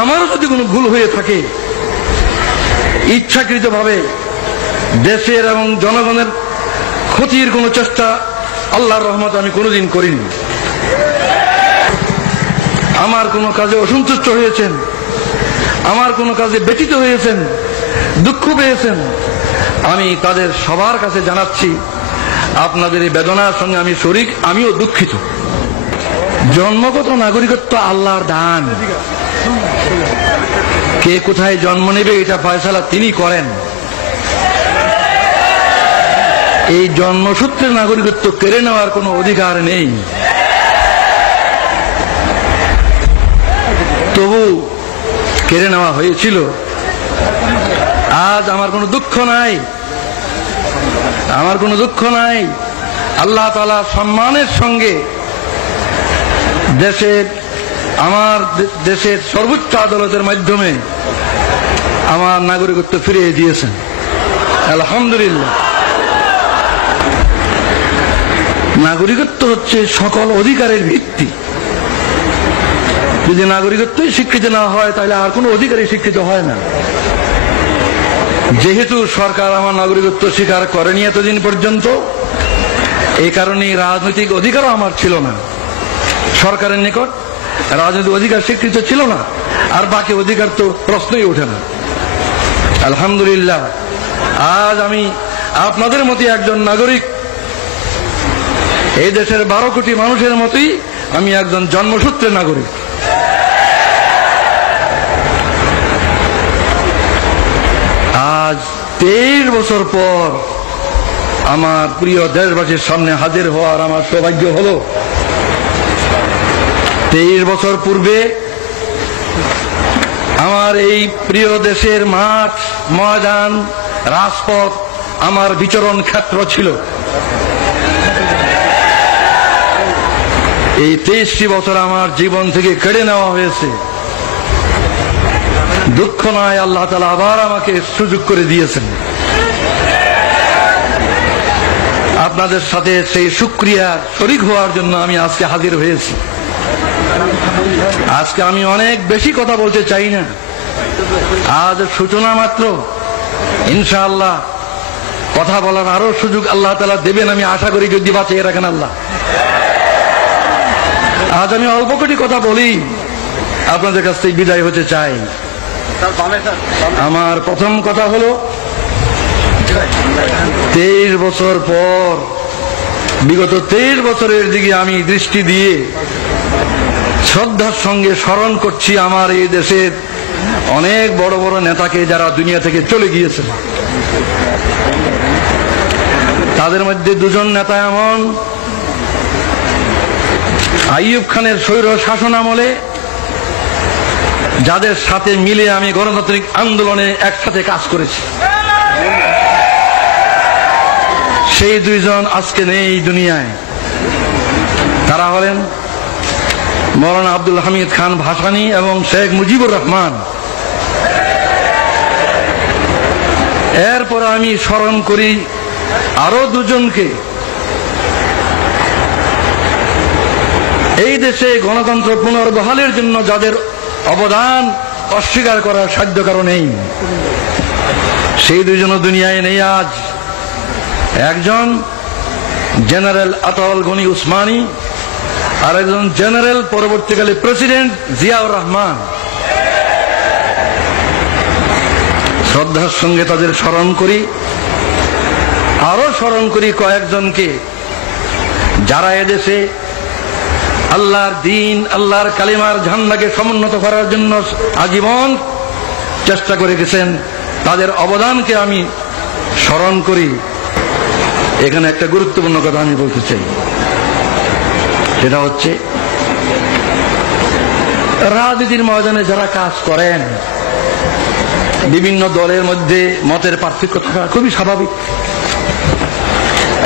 আমারও যদি কোনো ভুল হয়ে থাকে, ইচ্ছাকৃতভাবে দেশের এবং জনগণের ক্ষতির কোনো চেষ্টা আল্লাহর রহমতে আমি কোনোদিন করিনি। আমার কোনো কাজে অসন্তুষ্ট হয়েছেন, আমার কোনো কাজে ব্যথিত হয়েছেন, দুঃখ পেয়েছেন, আমি তাদের সবার কাছে জানাচ্ছি আপনাদের এই বেদনার সঙ্গে আমি শরীক, আমিও দুঃখিত। জন্মগত নাগরিকত্ব আল্লাহর দান। কে কোথায় জন্ম নেবে এটা ফয়সালা তিনি করেন। এই জন্মসূত্রে নাগরিকত্ব কেড়ে নেওয়ার কোনো অধিকার নেই। তবু কেড়ে নেওয়া হয়েছিল। আজ আমার কোনো দুঃখ নাই, আমার কোনো দুঃখ নাই। আল্লাহ তাআলা সম্মানের সঙ্গে আমার দেশের সর্বোচ্চ আদালতের মাধ্যমে আমার নাগরিকত্ব ফিরিয়ে দিয়েছেন, আলহামদুলিল্লাহ। নাগরিকত্ব হচ্ছে সকল অধিকারের ভিত্তি। যদি নাগরিকত্বই স্বীকৃত না হয় তাহলে আর কোনো অধিকারই স্বীকৃত হয় না। যেহেতু সরকার আমার নাগরিকত্ব স্বীকার করেনি এতদিন পর্যন্ত, এই কারণে রাজনৈতিক অধিকারও আমার ছিল না। সরকারের নিকট রাজনৈতিক অধিকার স্বীকৃত ছিল না, আর বাকি অধিকার তো প্রশ্নই ওঠে না। আলহামদুলিল্লাহ, আজ আমি আপনাদের মতো একজন নাগরিক, এই দেশের 12 কোটি মানুষের মতোই আমি একজন জন্মসূত্রের নাগরিক। আজ 23 বছর পর আমার প্রিয় দেশবাসীর সামনে হাজির হওয়ার আমার সৌভাগ্য হলো। 23 বছর পূর্বে আমার এই প্রিয় দেশের মাঠ, ময়দান, রাজপথ আমার বিচরণ ক্ষেত্র ছিল। এই 23টি বছর আমার জীবন থেকে কেড়ে নেওয়া হয়েছে। দুঃখ নয়, আল্লাহ তাআলা আবার আমাকে সুযোগ করে দিয়েছেন। আপনাদের সাথে সেই শুকরিয়া শরীক হওয়ার জন্য আমি আজকে হাজির হয়েছি। আজকে আমি অনেক বেশি কথা বলতে চাই না, আজ সূচনা মাত্র। ইনশাআল্লাহ কথা বলার আরো সুযোগ আল্লাহ তাআলা দেবেন, আমি আশা করি, যদি বাঁচিয়ে রাখেন আল্লাহ। আজ আমি অল্প কটি কথা বলি, আপনাদের কাছ থেকে বিদায় হতে চাই। আমার প্রথম কথা হলো, 23 বছর পর, বিগত 23 বছরের দিকে আমি দৃষ্টি দিয়ে শ্রদ্ধার সঙ্গে স্মরণ করছি আমার এই দেশের অনেক বড় বড় নেতাকে, যারা দুনিয়া থেকে চলে গিয়েছেন। তাদের মধ্যে 2জন নেতা এমন, আইয়ুব খানের স্বৈর শাসন আমলে যাদের সাথে মিলে আমি গণতান্ত্রিক আন্দোলনে একসাথে কাজ করেছি, সেই 2 জন আজকে নেই দুনিয়ায়। তারা হলেন মৌলানা আব্দুল হামিদ খান ভাসানী এবং শেখ মুজিবুর রহমান। এরপর আমি স্মরণ করি আরো 2 জনকে। এই দেশে গণতন্ত্র পুনর্বহালের জন্য যাদের অবদান অস্বীকার করার সাধ্য কারণ নেই, সেই 2 জন দুনিয়ায় নেই আজ। একজন জেনারেল আতাউল গনি উসমানী, আর একজন জেনারেল পরবর্তীকালে প্রেসিডেন্ট জিয়াউর রহমান। শ্রদ্ধার সঙ্গে তাদের স্মরণ করি। আরো স্মরণ করি কয়েকজনকে যারা এদেশে আল্লাহর দ্বীন, আল্লাহর কালিমার ঝান্ডাকে সমুন্নত করার জন্য আজীবন চেষ্টা করে গেছেন। তাদের অবদানকে আমি স্মরণ করি। এখানে একটা গুরুত্বপূর্ণ কথা আমি বলতে চাই, সেটা হচ্ছে রাজনীতির ময়দানে যারা কাজ করেন, বিভিন্ন দলের মধ্যে মতের পার্থক্য থাকা খুবই স্বাভাবিক,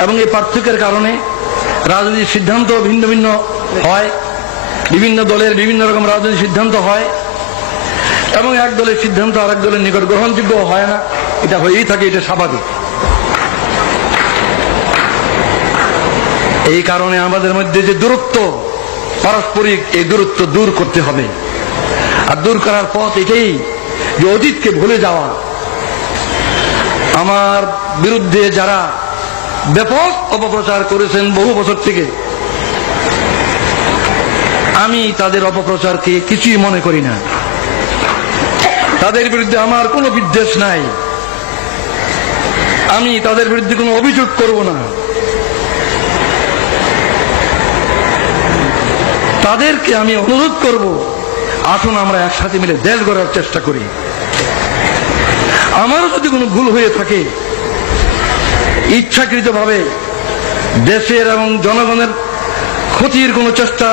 এবং এই পার্থক্যের কারণে রাজনৈতিক সিদ্ধান্ত ভিন্ন ভিন্ন হয়। বিভিন্ন দলের বিভিন্ন রকম রাজনৈতিক সিদ্ধান্ত হয়, এবং এক দলের সিদ্ধান্ত আরেক দলের নিকট গ্রহণযোগ্য হয় না। এটা হয়েই থাকে, এটা স্বাভাবিক। এই কারণে আমাদের মধ্যে যে দূরত্ব পারস্পরিক, এই দূরত্ব দূর করতে হবে। আর দূর করার পথ এটাই যে অতীতকে ভুলে যাওয়া। আমার বিরুদ্ধে যারা ব্যাপক অপপ্রচার করেছেন বহু বছর থেকে, আমি তাদের অপপ্রচারকে কিছুই মনে করি না। তাদের বিরুদ্ধে আমার কোনো বিদ্বেষ নাই, আমি তাদের বিরুদ্ধে কোনো অভিযোগ করব না। তাদেরকে আমি অনুরোধ করব, আসুন আমরা একসাথে মিলে দেশ গড়ার চেষ্টা করি। আমারও যদি কোনো ভুল হয়ে থাকে, ইচ্ছাকৃতভাবে দেশের এবং জনগণের ক্ষতির কোনো চেষ্টা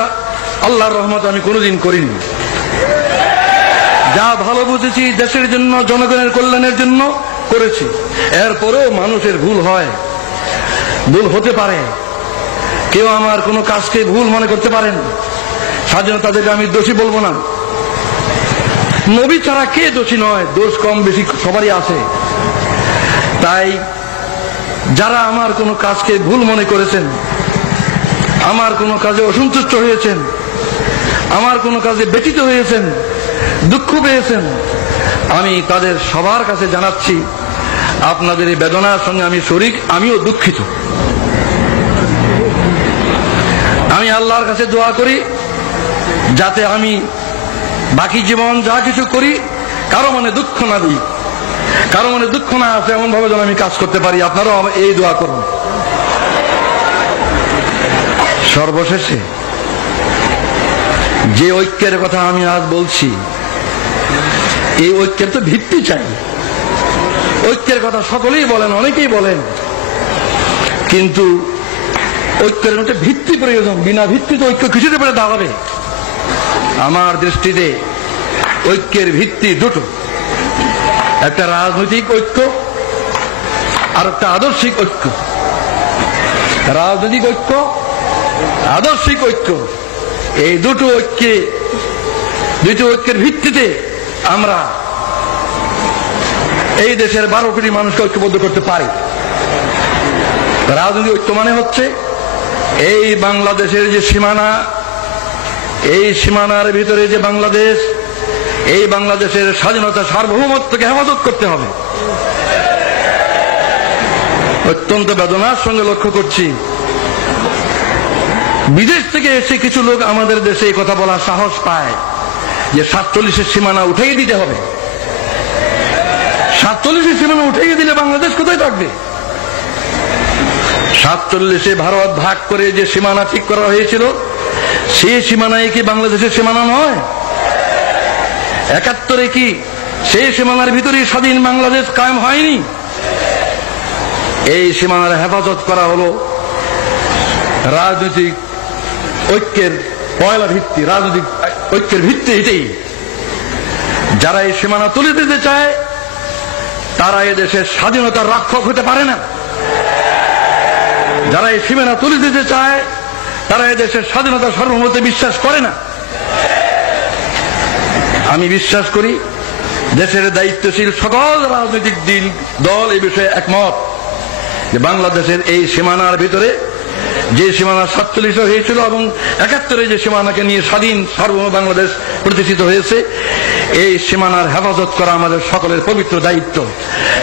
আল্লাহর রহমতে আমি কোনোদিন করিনি। যা ভালো বুঝেছি দেশের জন্য, জনগণের কল্যাণের জন্য করেছি। এরপরেও মানুষের ভুল হয়, ভুল হতে পারে। কেউ আমার কোনো কাজকে ভুল মনে করতে পারেন, সাধারণত তাদেরকে আমি দোষী বলবো না। নবী ছাড়া কে দোষী নয়? দোষ কম বেশি সবারই আছে। তাই যারা আমার কোনো কাজকে ভুল মনে করেছেন, আমার কোনো কাজে অসন্তুষ্ট হয়েছেন, আমার কোনো কাজে ব্যথিত হয়েছেন, দুঃখ পেয়েছেন, আমি তাদের সবার কাছে জানাচ্ছি আপনাদের এই বেদনার সঙ্গে আমি শরীক, আমিও দুঃখিত। আমি আল্লাহর কাছে দোয়া করি যাতে আমি বাকি জীবন যা কিছু করি কারো মনে দুঃখ না দিই, কারো মনে দুঃখ না আসে এমন ভাবে যেন আমি কাজ করতে পারি। আপনারাও এই দোয়া করুন। সর্বশেষে যে ঐক্যের কথা আমি আজ বলছি, এই ঐক্যের তো ভিত্তি চাই। ঐক্যের কথা সকলেই বলেন, অনেকেই বলেন, কিন্তু ঐক্যের মধ্যে ভিত্তি প্রয়োজন। বিনা ভিত্তিতে ঐক্য কিছুতে পেরে দাঁড়াবে। আমার দৃষ্টিতে ঐক্যের ভিত্তি দুটো, একটা রাজনৈতিক ঐক্য আর একটা আদর্শিক ঐক্য। রাজনৈতিক ঐক্য, আদর্শিক ঐক্য, এই দুটো ঐক্যের ভিত্তিতে আমরা এই দেশের 12 কোটি মানুষকে ঐক্যবদ্ধ করতে পারি। রাজনৈতিক ঐক্য মানে হচ্ছে এই বাংলাদেশের যে সীমানা, এই সীমানার ভিতরে যে বাংলাদেশ, এই বাংলাদেশের স্বাধীনতা সার্বভৌমত্বকে হেফাজত করতে হবে। অত্যন্ত বেদনার সঙ্গে লক্ষ্য করছি, বিদেশ থেকে এসে কিছু লোক আমাদের দেশে এই কথা বলার সাহস পায় যে 47-এর সীমানা উঠিয়ে দিতে হবে। 47-এর সীমানা উঠিয়ে দিলে বাংলাদেশ কোথায় থাকবে? 47-এ ভারত ভাগ করে যে সীমানা ঠিক করা হয়েছিল, সেই সীমানায় কি বাংলাদেশের সীমানা নয়? 71-এ কি সেই সীমানার ভিতরে স্বাধীন বাংলাদেশ কায়েম হয়নি? এই সীমানার হেফাজত করা হলো রাজনৈতিক ঐক্যের পয়লা ভিত্তি। রাজনৈতিক ঐক্যের ভিত্তি এটাই। যারা এই সীমানা তুলে দিতে চায় তারা এদেশের স্বাধীনতার রক্ষক হতে পারে না। যারা এই সীমানা তুলে দিতে চায় তারা এদেশের স্বাধীনতা সার্বভৌমত্বে বিশ্বাস করে না। আমি বিশ্বাস করি দেশের দায়িত্বশীল সকল রাজনৈতিক দল এই বিষয়ে একমত যে বাংলাদেশের এই সীমানার ভিতরে যে সীমানা 47 হয়েছিল এবং 71-এ যে সীমানাকে নিয়ে স্বাধীন সার্বভৌম বাংলাদেশ প্রতিষ্ঠিত হয়েছে, এই সীমানার হেফাজত করা আমাদের সকলের পবিত্র দায়িত্ব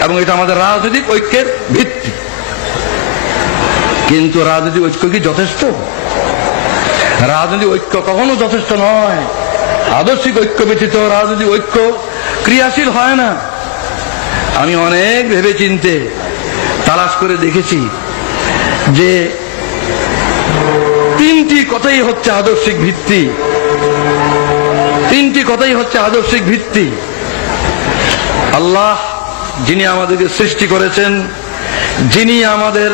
এবং এটা আমাদের রাজনৈতিক ঐক্যের ভিত্তি। কিন্তু রাজনৈতিক ঐক্য কি যথেষ্ট? রাজনৈতিক ঐক্য কখনো যথেষ্ট নয়। আদর্শিক ঐক্য ব্যতীত রাজনৈতিক ঐক্য ক্রিয়াশীল হয় না। আমি অনেক ভেবে চিন্তে তালাশ করে দেখেছি যে 3টি কথাই হচ্ছে আদর্শিক ভিত্তি। 3টি কথাই হচ্ছে আদর্শিক ভিত্তি। আল্লাহ যিনি আমাদেরকে সৃষ্টি করেছেন, যিনি আমাদের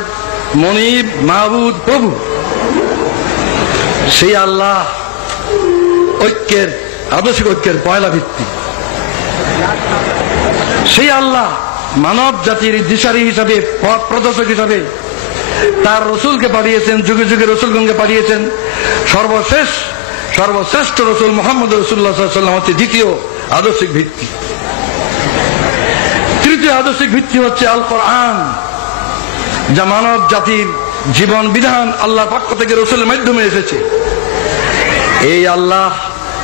মনিব, মাহবুদ, প্রভু, সেই আল্লাহ ঐক্যের, আদর্শিক ঐক্যের পয়লা ভিত্তি। সেই আল্লাহ মানব জাতির দিশারি হিসাবে, পথ প্রদর্শক হিসাবে তার রসুলকে পাঠিয়েছেন, যুগে যুগে রসুলগণকে পাঠিয়েছেন। সর্বশ্রেষ্ঠ রসুল মুহাম্মদ রাসূলুল্লাহ সাল্লাল্লাহু আলাইহি ওয়াসাল্লাম হচ্ছে দ্বিতীয় আদর্শিক ভিত্তি। তৃতীয় আদর্শিক ভিত্তি হচ্ছে আল কোরআন, যা মানব জাতির জীবন বিধান আল্লাহর পক্ষ থেকে রসুলের মাধ্যমে এসেছে। এই আল্লাহ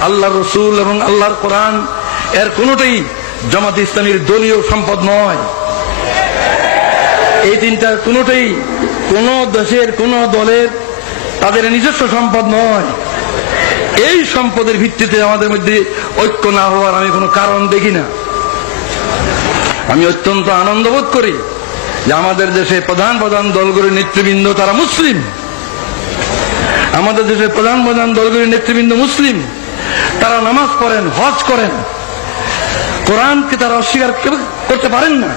আল্লাহর রসুল এবং আল্লাহর কোরআন এর কোনোটাই জামাত ইসলামীর দলীয় সম্পদ নয়। এই তিনটার কোনোটাই কোন দেশের কোন দলের তাদের নিজস্ব সম্পদ নয়। এই সম্পদের ভিত্তিতে আমাদের মধ্যে ঐক্য না হওয়ার আমি কোনো কারণ দেখি না। আমি অত্যন্ত আনন্দ বোধ করি যে আমাদের দেশে প্রধান প্রধান দলগুলির নেতৃবৃন্দ তারা মুসলিম। আমাদের দেশের প্রধান প্রধান দলগুলির নেতৃবৃন্দ মুসলিম। তারা নামাজ পড়েন, হজ করেন, কোরআনকে তারা অস্বীকার করতে পারেন না।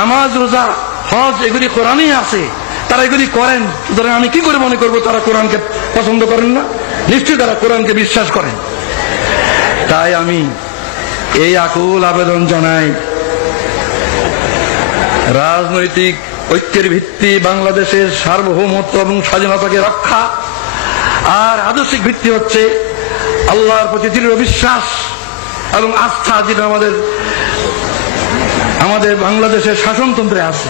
নামাজ, রোজা, হজ এগুলি কোরআনই আছে, তারা এগুলি করেন। সুতরাং আমি কি করে মনে করবো তারা কোরআনকে পছন্দ করেন না? নিশ্চয়ই তারা কোরআনকে বিশ্বাস করেন। তাই আমি এই আকুল আবেদন জানাই, রাজনৈতিক ঐক্যের ভিত্তি বাংলাদেশের সার্বভৌমত্ব এবং স্বাধীনতাকে রক্ষা, আর আদর্শিক ভিত্তি হচ্ছে আল্লাহর প্রতি দৃঢ় বিশ্বাস এবং আস্থা, যেটা আমাদের বাংলাদেশের শাসনতন্ত্রে আছে।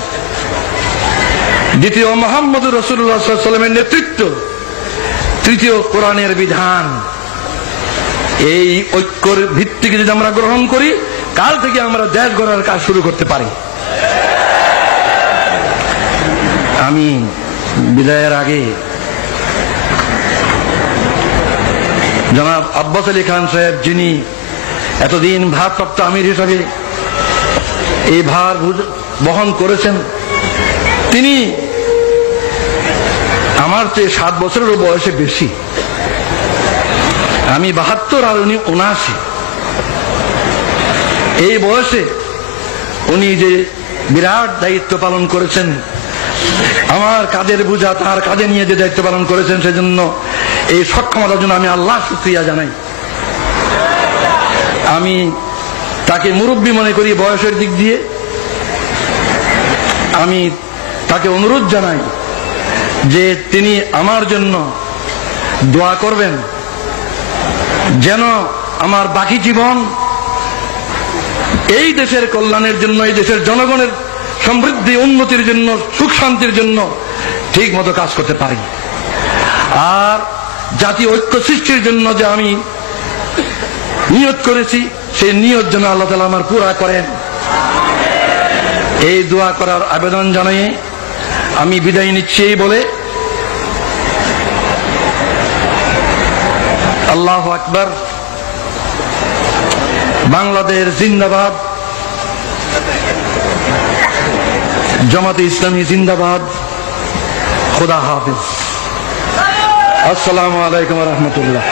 দ্বিতীয় মুহাম্মদুর রাসূলুল্লাহ সাল্লাল্লাহু আলাইহি ওয়াসাল্লামের নেতৃত্ব, তৃতীয় কোরআনের বিধান। এই ঐক্যের ভিত্তিকে যদি আমরা গ্রহণ করি, কাল থেকে আমরা দেশ গড়ার কাজ শুরু করতে পারি। আমি বিদায়ের আগে জনাব আব্বাস আলী খান সাহেব, যিনি এতদিন ভারপ্রাপ্ত আমির হিসাবে এই ভার বহন করেছেন, তিনি আমার চেয়ে 7 বছরেরও বয়সে বেশি। আমি 72 আর উনি 79। এই বয়সে উনি যে বিরাট দায়িত্ব পালন করেছেন, আমার কাঁধের বোঝা তার কাঁধে নিয়ে যে দায়িত্ব পালন করেছেন, সেজন্য এই সক্ষমতার জন্য আমি আল্লাহ শুকরিয়া জানাই। আমি তাকে মুরব্বী মনে করি বয়সের দিক দিয়ে। আমি তাকে অনুরোধ জানাই যে তিনি আমার জন্য দোয়া করবেন, যেন আমার বাকি জীবন এই দেশের কল্যাণের জন্য, এই দেশের জনগণের সমৃদ্ধি উন্নতির জন্য, সুখ শান্তির জন্য ঠিক মতো কাজ করতে পারি। আর জাতীয় ঐক্য সৃষ্টির জন্য যে আমি নিয়ত করেছি, সেই নিয়ত যেন আল্লাহ তাআলা আমার পুরা করেন, এই দোয়া করার আবেদন জানিয়ে আমি বিদায় নিচ্ছি। এই বলে আল্লাহু আকবার, বাংলাদেশ জিন্দাবাদ, জামাতে ইসলামী জিন্দাবাদ, খোদা হাফেজ। আসসালামু আলাইকুম ওয়া রাহমাতুল্লাহ।